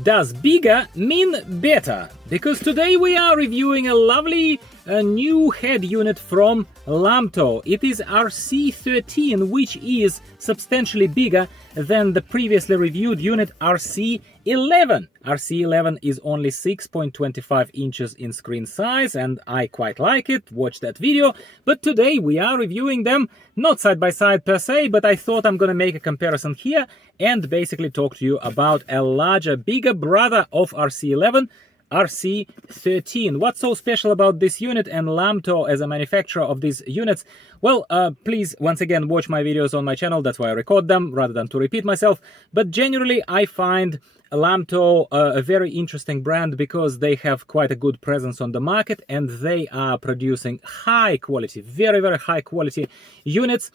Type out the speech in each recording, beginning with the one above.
Does bigger mean better? Because today we are reviewing a lovely new head unit from Lamtto. It is RC13, which is substantially bigger than the previously reviewed unit RC11. RC11 is only 6.25 inches in screen size, and I quite like it. Watch that video. But today we are reviewing them not side by side per se, but I thought I'm gonna make a comparison here and basically talk to you about a larger, bigger brother of RC11, RC13. What's so special about this unit and Lamtto as a manufacturer of these units? Well, please, once again, watch my videos on my channel. That's why I record them, rather than to repeat myself. But generally, I find Lamtto a very interesting brand because they have quite a good presence on the market and they are producing high quality, very, very high quality units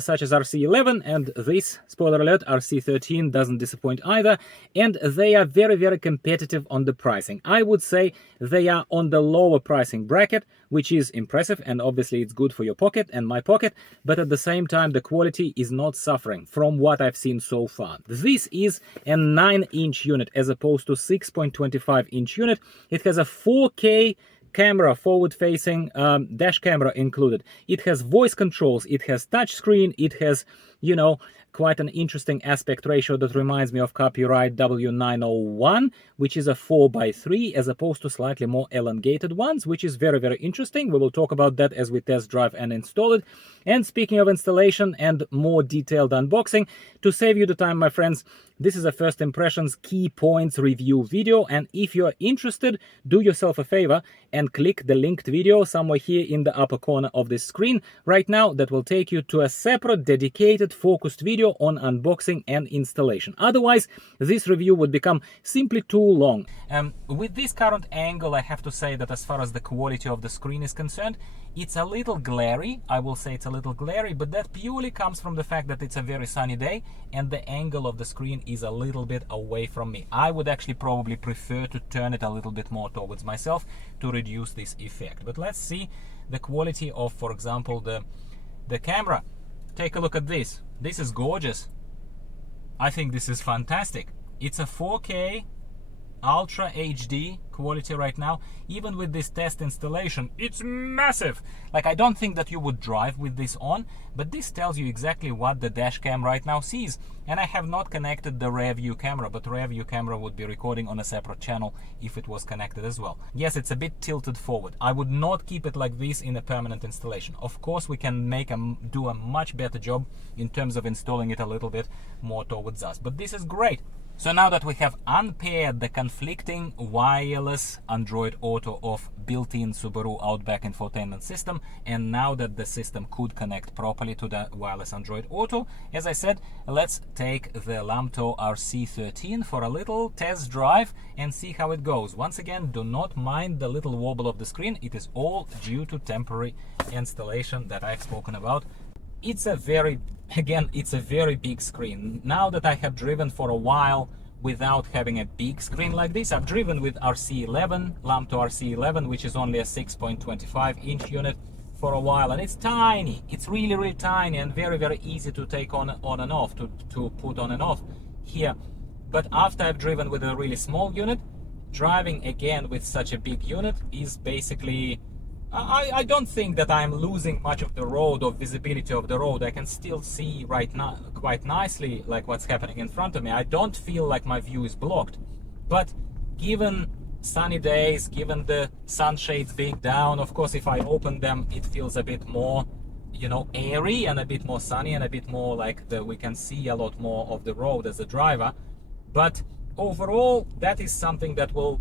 such as RC11, and this, spoiler alert, RC13 doesn't disappoint either, and they are very, very competitive on the pricing. I would say they are on the lower pricing bracket, which is impressive, and obviously it's good for your pocket and my pocket, but at the same time the quality is not suffering from what I've seen so far. This is a 9-inch unit as opposed to 6.25-inch unit. It has a 4K camera, forward-facing dash camera included. It has voice controls, it has touch screen, it has, you know, quite an interesting aspect ratio that reminds me of Carpuride W901, which is a 4:3 as opposed to slightly more elongated ones, which is very, very interesting. We will talk about that as we test drive and install it. And speaking of installation and more detailed unboxing, to save you the time, my friends, this is a first impressions key points review video, and if you're interested, do yourself a favor and click the linked video somewhere here in the upper corner of this screen right now. That will take you to a separate, dedicated, focused video on unboxing and installation. Otherwise, this review would become simply too long. With this current angle, I have to say that as far as the quality of the screen is concerned, it's a little glary. I will say it's a little glary, but that purely comes from the fact that it's a very sunny day and the angle of the screen is a little bit away from me. I would actually probably prefer to turn it a little bit more towards myself to reduce this effect. But let's see the quality of, for example, the camera. Take a look at this. This is gorgeous. I think this is fantastic. It's a 4K Ultra HD quality right now. Even with this test installation, it's massive. Like, I don't think that you would drive with this on, but this tells you exactly what the dash cam right now sees. And I have not connected the rear view camera, but rear view camera would be recording on a separate channel if it was connected as well. Yes, it's a bit tilted forward. I would not keep it like this in a permanent installation. Of course, we can do a much better job in terms of installing it a little bit more towards us, but this is great. So now that we have unpaired the conflicting wireless Android Auto of built-in Subaru Outback infotainment system, and now that the system could connect properly to the wireless Android Auto, as I said, let's take the Lamtto RC13 for a little test drive and see how it goes. Once again, do not mind the little wobble of the screen. It is all due to temporary installation that I've spoken about. It's a very big screen. Now that I have driven for a while without having a big screen like this, I've driven with RC11, Lamtto RC11, which is only a 6.25-inch unit for a while, and it's tiny. It's really, really tiny and very, very easy to take on and off, to put on and off here. But after I've driven with a really small unit, driving again with such a big unit is basically, I don't think that I'm losing much of the road or visibility of the road. I can still see right now quite nicely like what's happening in front of me. I don't feel like my view is blocked. But given sunny days, given the sunshades being down, of course if I open them it feels a bit more, you know, airy and a bit more sunny and a bit more like we can see a lot more of the road as a driver. But overall, that is something that will,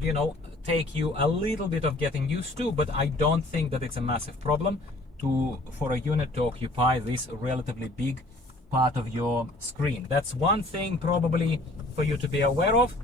you know, take you a little bit of getting used to, but I don't think that it's a massive problem for a unit to occupy this relatively big part of your screen. That's one thing probably for you to be aware of.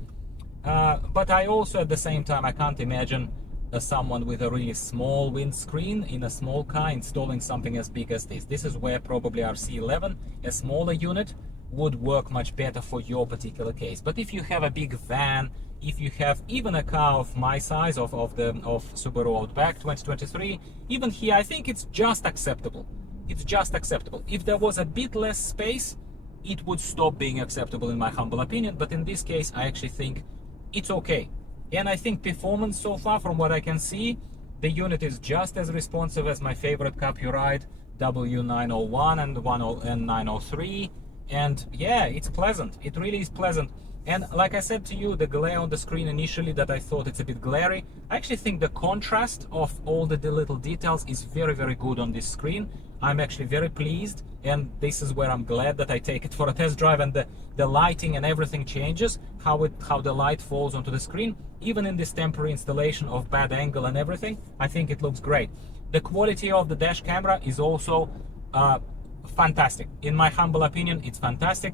But I also, at the same time, I can't imagine someone with a really small windscreen in a small car installing something as big as this. This is where probably RC11, a smaller unit, would work much better for your particular case. But if you have a big van, if you have even a car of my size, of Subaru Outback 2023, even here I think it's just acceptable. It's just acceptable. If there was a bit less space, it would stop being acceptable in my humble opinion. But in this case, I actually think it's okay. And I think performance so far, from what I can see, the unit is just as responsive as my favorite Carpuride W901 and 903. And yeah, it's pleasant. It really is pleasant. And like I said to you, the glare on the screen initially, that I thought it's a bit glary, I actually think the contrast of all the little details is very, very good on this screen. I'm actually very pleased, and this is where I'm glad that I take it for a test drive, and the lighting and everything changes, how the light falls onto the screen, even in this temporary installation of bad angle and everything. I think it looks great. The quality of the dash camera is also fantastic. In my humble opinion, it's fantastic.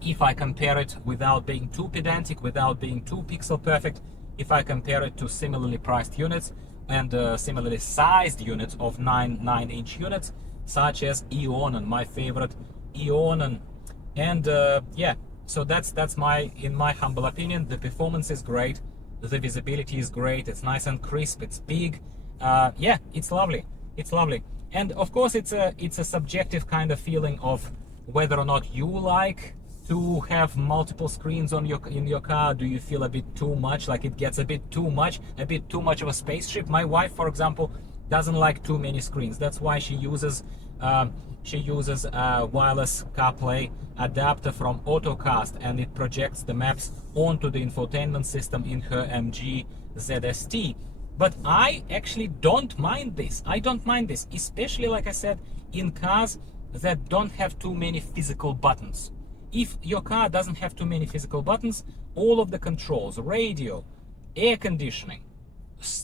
If I compare it, without being too pedantic, without being too pixel perfect, if I compare it to similarly priced units and similarly sized units of 9-inch units, such as Eonon, my favorite Eonon, and yeah, so that's in my humble opinion, the performance is great, the visibility is great, it's nice and crisp, it's big, yeah, it's lovely, it's lovely. And of course, it's a subjective kind of feeling of whether or not you like to have multiple screens in your car. Do you feel a bit too much, like it gets a bit too much of a spaceship? My wife, for example, doesn't like too many screens. That's why she uses a wireless CarPlay adapter from OTTOCAST, and it projects the maps onto the infotainment system in her MG ZST. But I actually don't mind this. I don't mind this, especially, like I said, in cars that don't have too many physical buttons. If your car doesn't have too many physical buttons, all of the controls, radio, air conditioning,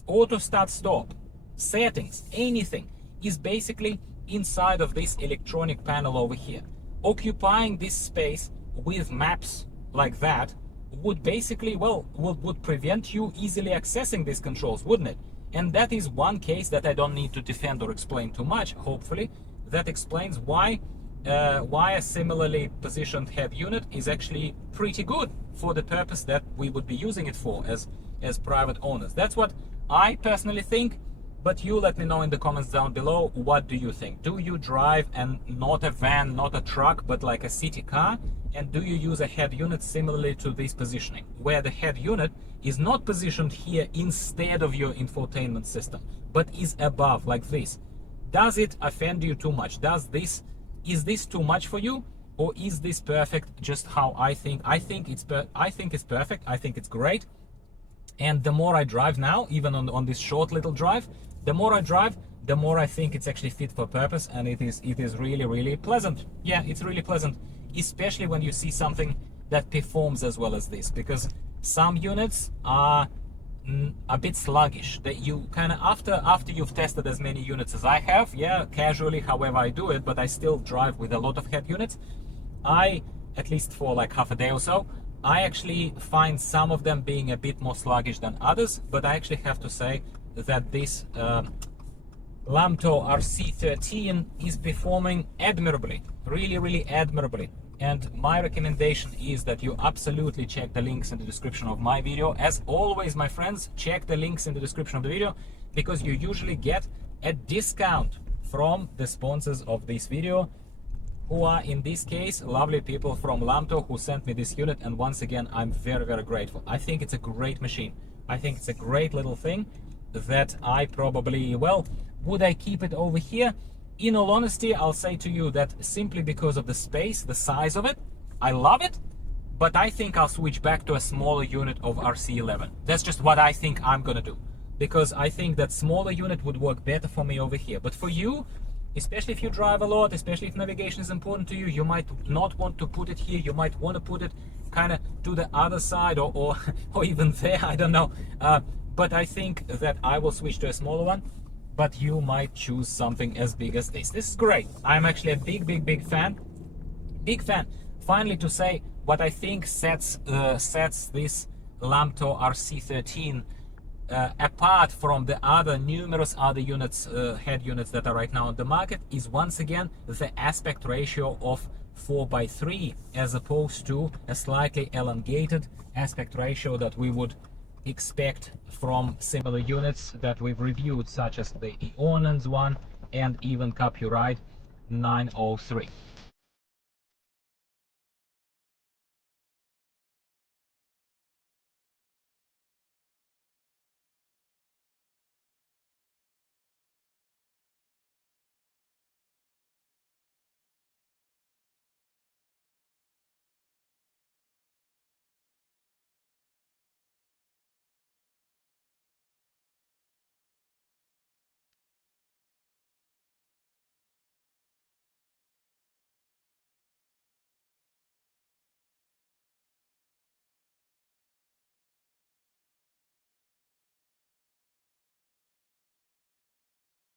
auto start stop, settings, anything is basically inside of this electronic panel over here. Occupying this space with maps like that would basically, well, would prevent you easily accessing these controls, wouldn't it? And that is one case that I don't need to defend or explain too much, hopefully. That explains why a similarly positioned head unit is actually pretty good for the purpose that we would be using it for as private owners. That's what I personally think, but you let me know in the comments down below, what do you think? Do you drive and not a van, not a truck, but like a city car? And do you use a head unit similarly to this positioning, where the head unit is not positioned here instead of your infotainment system, but is above, like this? Does it offend you too much? Is this too much for you, or is this perfect? Just how I think. I think it's perfect. I think it's great. And the more I drive now, even on this short little drive, the more I drive, the more I think it's actually fit for purpose, and it is really, really pleasant. Yeah, it's really pleasant, especially when you see something that performs as well as this, because some units are a bit sluggish, that you kind of after you've tested as many units as I have, yeah, casually, however I do it, but I still drive with a lot of head units. I, at least for like half a day or so, I actually find some of them being a bit more sluggish than others. But I actually have to say that this Lamtto RC13 is performing admirably, really, really admirably. And my recommendation is that you absolutely check the links in the description of my video. As always, my friends, check the links in the description of the video, because you usually get a discount from the sponsors of this video, who are in this case lovely people from Lamtto who sent me this unit. And once again, I'm very, very grateful. I think it's a great machine. I think it's a great little thing that I probably, well, would I keep it over here? In all honesty, I'll say to you that simply because of the space, the size of it, I love it, but I think I'll switch back to a smaller unit of RC11. That's just what I think I'm gonna do, because I think that smaller unit would work better for me over here. But for you, especially if you drive a lot, especially if navigation is important to you, you might not want to put it here. You might want to put it kind of to the other side, or even there, I don't know. But I think that I will switch to a smaller one. But you might choose something as big as this. This is great. I'm actually a big fan. Big fan. Finally, to say what I think sets this Lamtto RC13 apart from the numerous other units, head units that are right now on the market, is once again the aspect ratio of 4:3, as opposed to a slightly elongated aspect ratio that we would expect from similar units that we've reviewed, such as the Eonon's one and even Carpuride 903.